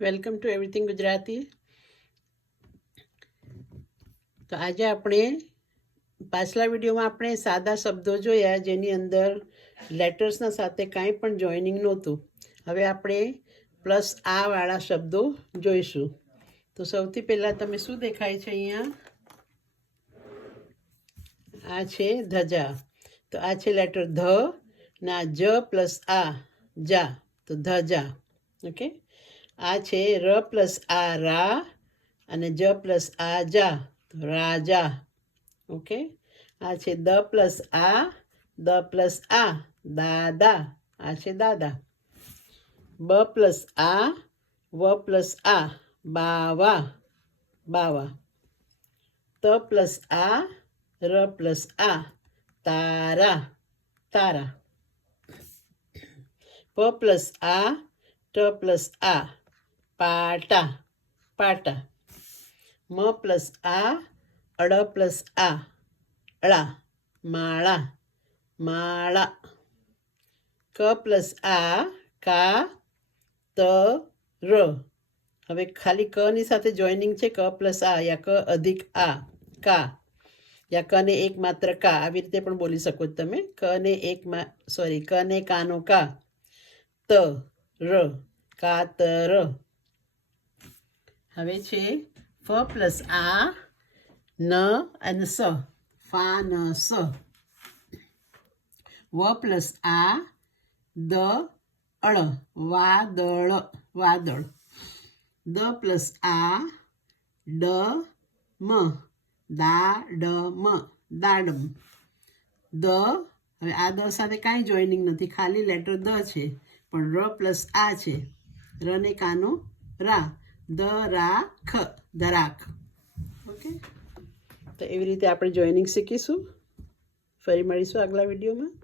Welcome to everything Gujarati. તો આજે આપણે પાછલા વિડીયોમાં આપણે સાદા શબ્દો જોયા, જેની અંદર લેટર્સના સાથે કાંઈ પણ જોઈનિંગ નહોતું. હવે આપણે પ્લસ આ વાળા શબ્દો જોઈશું. તો સૌથી પહેલાં તમે શું દેખાય છે અહીંયા? આ છે ધજા. તો આ છે લેટર ધ, ના જ પ્લસ આ, જા. તો ધજા. ઓકે? આ છે ર પ્લસ આ રા અને જ પ્લસ આ જા. તો રાજા ઓકે? આ છે દ પ્લસ આ, દ પ્લસ આ, દાદા. આ છે દાદા. બ પ્લસ આ, વ પ્લસ આ, બાવા. બાવા. ત પ્લસ આ, ર પ્લસ આ, તારા. તારા. પ પ્લસ આ, ટ પ્લસ આ પાટા પાટા. મ પ્લસ આ અડ પ્લસ આ, અળા, માળા માળા. ક પ્લસ આ, કા, ત, ર. હવે ખાલી ક ની સાથે જોઈનિંગ છે, ક પ્લસ આ યા ક અધિક આ, કા. યા ક ને એક માત્ર કા, આવી રીતે પણ બોલી શકો તમે. ક ને એક સોરી ક ને કાનો કા. ત, ર કાતર હવે છે ફ પ્લસ આ, ન અને સ. ફા ન સ વ પ્લસ આ, દ, અળ. વાદળ. વાદળ. દ પ્લસ આ, ડ, મ. દા ડ મ દાડમ. દ. હવે આ દ સાથે કાંઈ જોઈનિંગ નથી. ખાલી લેટર દ છે. પણ ર પ્લસ આ છે. ર ને કાનો રા. દ રા ખ દરાખ. ઓકે. તો એવી રીતે આપણે જોઈનિંગ શીખીશું. ફરી મળીશું આગલા વિડીયોમાં.